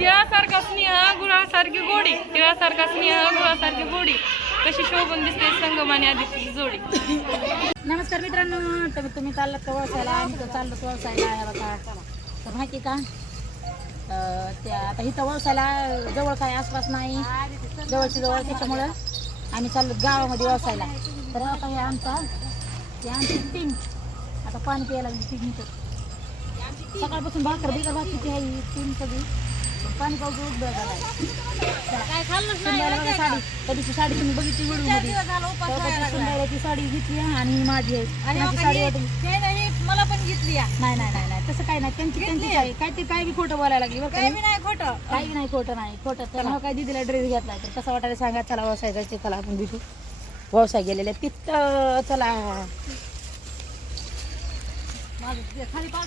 तिळासारखा स्नेह गुळासारखी गोडी, तिळासारखा स्नेह गुळासारखी गोडी, कशी शोभून दिसते संगम आणि आदित्यची जोडी. नमस्कार मित्रांनो, तर तुम्ही चाललात का व्यवसायाला? आम्ही तर चाललो व्यवसायाला आहे बघा. तर माहिती का त्या आता इथं व्यवसायाला जवळ काय आसपास नाही, जवळची जवळ, त्याच्यामुळं आम्ही चाललो गावामध्ये व्यवसायाला. तर आता हे आमची टीम आता पाणी प्यायला लागली. टीम सकाळपासून भाकर भाकरीची आहे ही टीम सगळी. पाणी पाऊस काय खाल्लं बघा. साडी कधीची साडी तुम्ही बघितली व्हिडिओमध्ये, सुंदराची साडी घेतली आणि माझी आहे साडी वाटली मला पण घेतली. नाही नाही नाही नाही तसं काय नाही, त्यांची आहे. काय ते काय बी खोटं बोलायला लागली. काही नाही खोटं नाही खोटं. तर काय दिदीला ड्रेस घेतलाय तर कसं वाटायला सांगा. चला व्यवसाय जायचे, चला आपण भेटू. व्यवसाय गेलेले तिथं चला. खाली पाड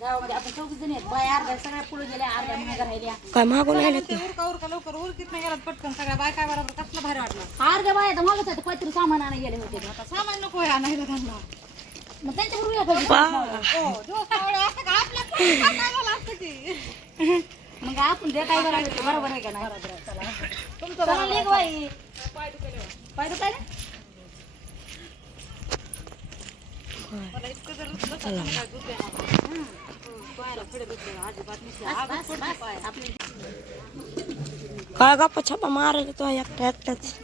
गावामध्ये आपण 4 जण आहेत. बाय अर्ध्या सगळ्या पुढे गेल्या, अर्ध्या मागे राहिल्या. काय मागून उरका लवकर उरकीत नाही गेला पटकन. सगळ्या बाय काय बरोबर कसलं भारी वाटलं. अर्ध्या बाय आता मागच आहे, काहीतरी सामान आणायला गेले होते. आता सामान नको आणायला त्यांना, मग त्यांच्या बरोबर मग आपण जे काय बरोबर आहे का नाही. तुमचं लेक बाई पाय दुखाय ना. काय गप्पा छप्पा मारायला तो एकटाच.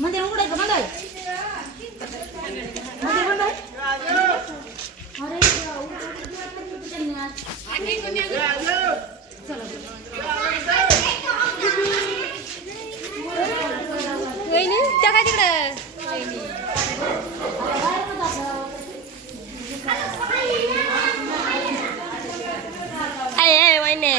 मंदिर उघडायचं मंदिर त्या काय तिकडं वहिने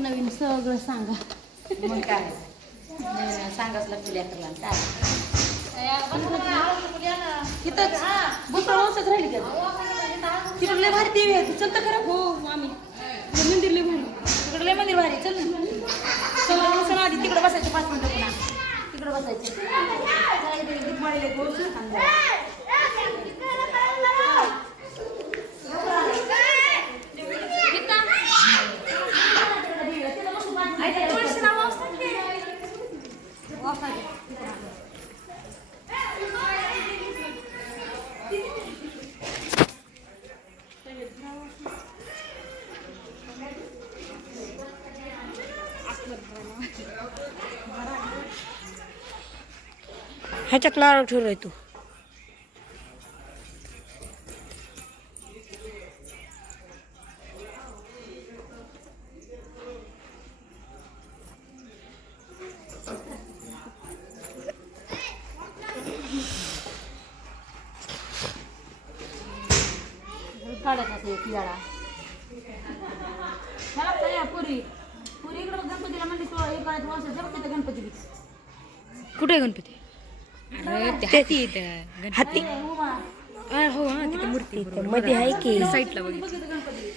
नवीन सगळं सांगा. मग काय सांगाच लागतं लेकरला. तिथंच दुसरं वंशच राहिली का? तिकडे लय भारी देवी आहे. चल तर खरं. हो आम्ही मंदिर लय भारी, तिकडे लय मंदिर भारी. चल चल आधी तिकडे बसायचं 5 मिनिटं. पुन्हा तिकडे बसायचं. ह्याच्यात नारळ ठेवलोय तू. काढायचं असं एक याळा मला काय पुरी पुरी इकडं गणपतीला म्हणली तो हे करायचं वर्ष जर तिथं गणपती बी कुठे गणपती? हाती येतं हाती उभा हो हा तिथे मूर्ती मध्ये आहे की साईडला बघ. बघितलं गणपती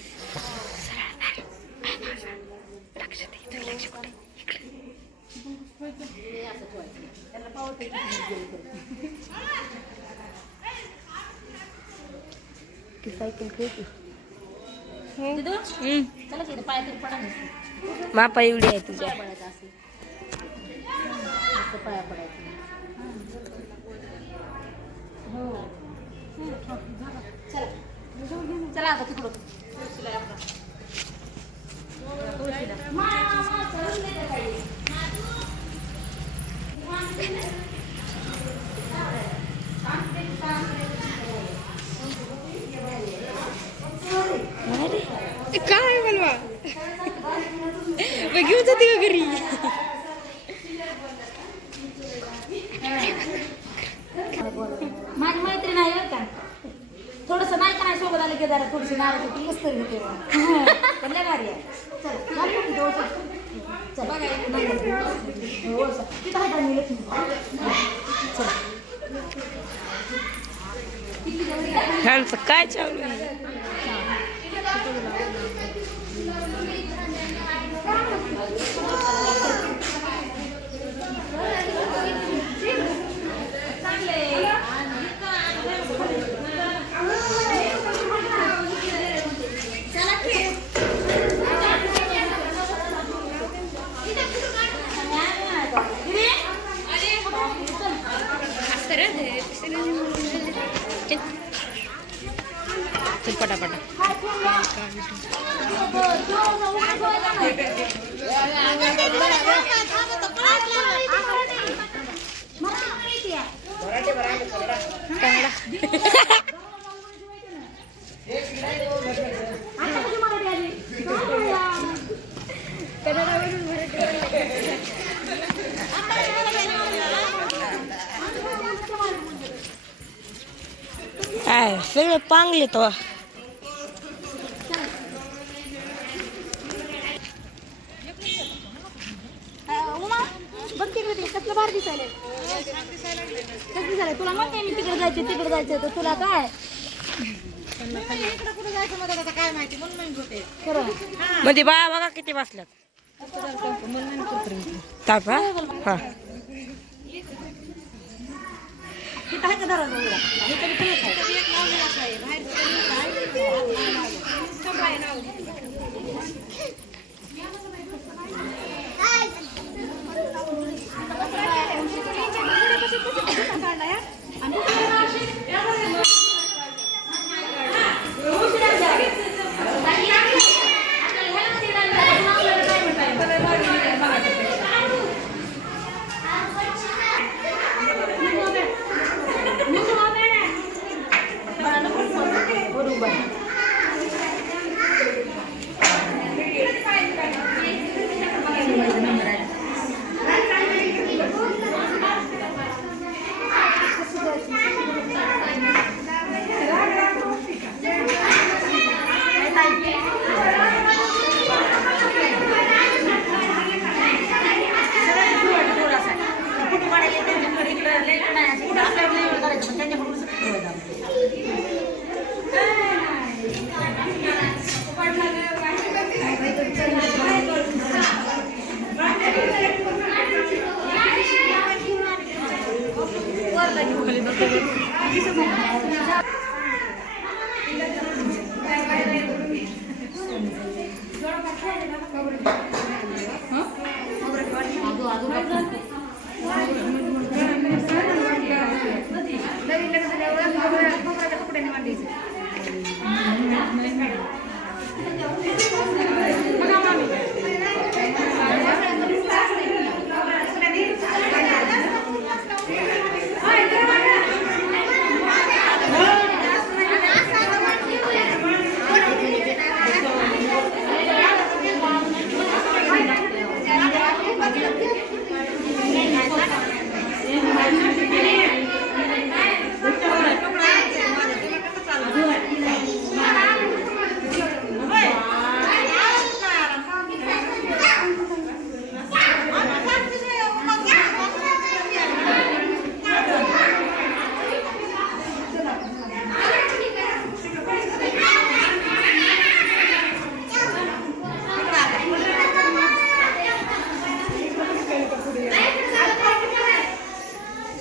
हे असं ठेवायचं त्याला पावते ती सायकल खेळते. चला की पाय तरी पडा नसते मापा एवढी आहे तुझ्या. पडायचं असे असं पाया पडायचं हो चला चला आता तिकडं काय बोलवा घेऊन जाते का घरी? माझी मैत्रीण आहे बरं का थोडंसं नाही का नाही सोबत आलं की जरा थोडीशी नाराज होती मस्त घेते पण लय भारी आहे चल झालं की दोन चल हो तिथं आहे का मी लक्ष्मी चल ह्यांचं काय चालू आहे? चल पटापटा. काय सगळे पांगले तो. बघ तिकडे कसलं भारी दिसायला कसं दिसायला तुला म्हणते मी तिकडे जायचं तर तुला काय इकडे कुठे जायचं मला आता काय माहिती म्हणून म्हणत होते खरं मध्ये बाया बघा किती बसल्यात. तापा हा तिथं आहे का दरवाजा उघडा? इथं बी तेच आहे.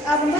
आपण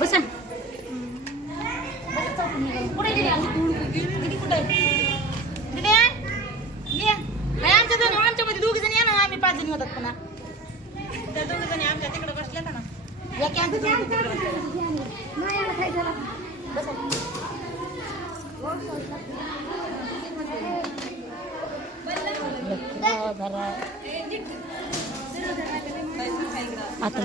बसा कुठे गेली आमच्यामध्ये दोघी जणी या ना आम्ही 5 जणी होतात पुन्हा त्या दोघी जणी आमच्या तिकडे बसल्या ना आता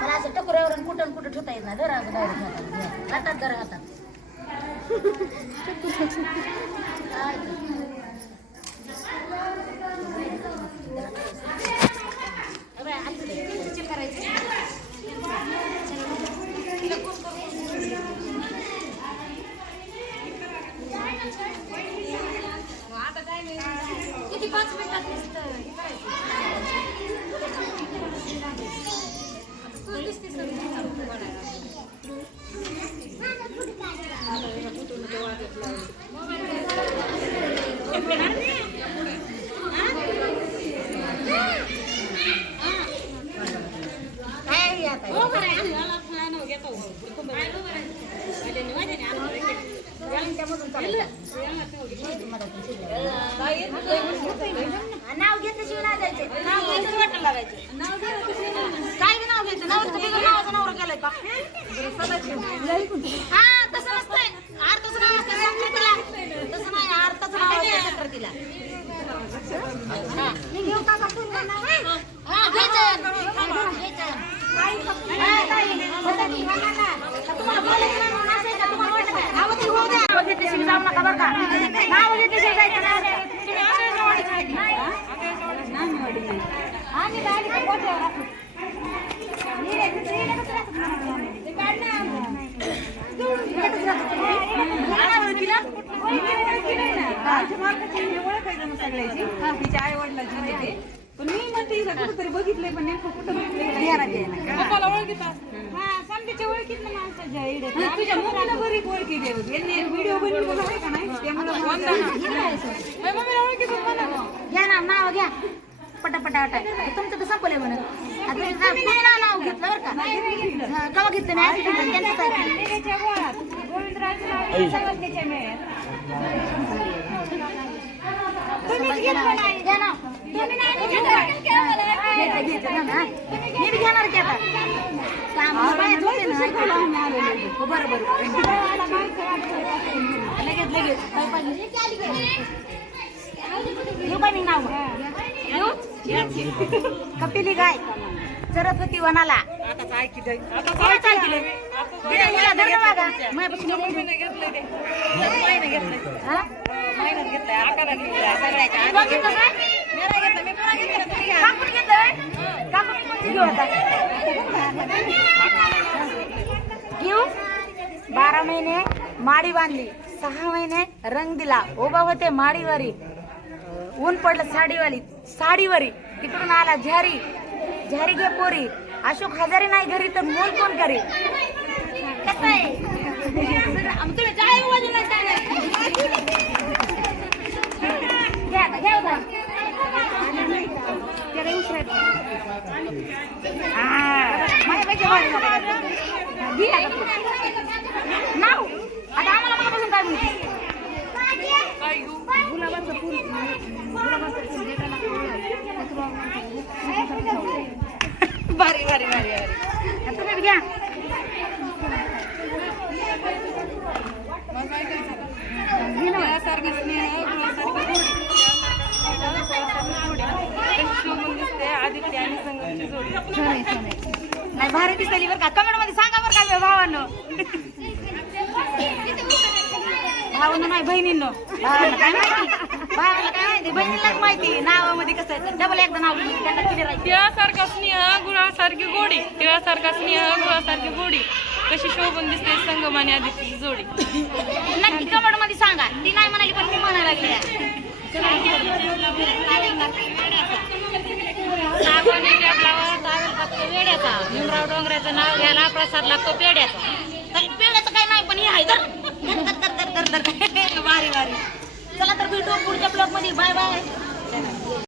मला असं टकुऱ्यावर कुठं कुठं ठेवता येत नाही जरा हातात जरा हातात किती 5 मिनिटात नाव घेतल्याशिवाय नाही जायचे नाव घ्यायचं वाटलं लागायचे काय बी नाव घ्यायचं नाव नावाचं नावर केलंय का हा तसं नसतंय अर्थाचं नाव असतं संस्कृतीला तसं नाही अर्थाचं नाव असतं संस्कृतीला तुम्हाला जाऊ नका बरं का नाव घेतल्याशिवाय जायचं नाही. तुम्ही अशा जोडीचे आहेत का? आम्ही गाडी पोहोचल्यावर राखू. तिच्या आई वडिलांची माहिती पण मी म्हणते हिला कुठंतरी बघितलंय पण नेमकं कुठं पप्पाला ओळखीत असं. तुझ्या मुलाला बरीच ओळखी देऊ यांनी व्हिडिओ बनवलेला आहे का नाही त्यामुळे मम्मीला ओळखीत होता ना. घ्या ना नाव घ्या पटापटा तुमचं तर संपलंय म्हणून आता तुम्ही नाव घेतलं बरं का कवा घेतलं नाही त्यांचं घ्या ना मी बी घेणार की आता काम बाहेर होते ना हो बरं लगेच काय पाहिजे घेऊ काय मी नाव घेऊ कपिली गाय चरत होती वनाला आता हिला धर ना मागा. माझ्यापासून मम्मीने घेतलंय ते. हा? बघितलं काय? कापून घेतलंय? कापून कोणती घेऊ आता? घेऊ 12 महिने माडी बांधली 6 महिने रंग दिला उभा होते माडीवरी ऊन पडलं साडीवरी तिकडून आला झारी घे पोरी अशोक हजारे नाही घरी तर मोल कोण करी कसं आहे तुम्ही जाळे वाजवणार घ्या नाव आता आम्हाला मनापासून काय म्हणते गुलाबाचं फुल भारी तुम्ही घ्या सारखं स्नेह शोभून दिसते आदित्य आणि संगमची जोडी. नाही भारी दिसली बरं का कमेंट मध्ये सांगा बरं का भावांनो नाही बहिणींनो भावांना काय माहिती बहिणीलाच माहिती नावामध्ये कसं आहे डबल एकदा नाव त्यांना क्लिअर आहे तिळासारखा स्नेह गुळासारखी गोडी तिळासारखा स्नेह गुळासारखी गोडी कशी शोभून दिसते संगम आणि आदित्यची जोडी. नक्की कमेंट मध्ये सांगा ती नाही म्हणाली पण मी म्हणायला लागले वेड्याचा भीमराव डोंगऱ्याचं नाव घ्यायला प्रसाद लागतो पेड्याचा पेड्याचं काही नाही पण हे आहे तर भारी चला तर भेटू पुढच्या ब्लॉग मध्ये बाय बाय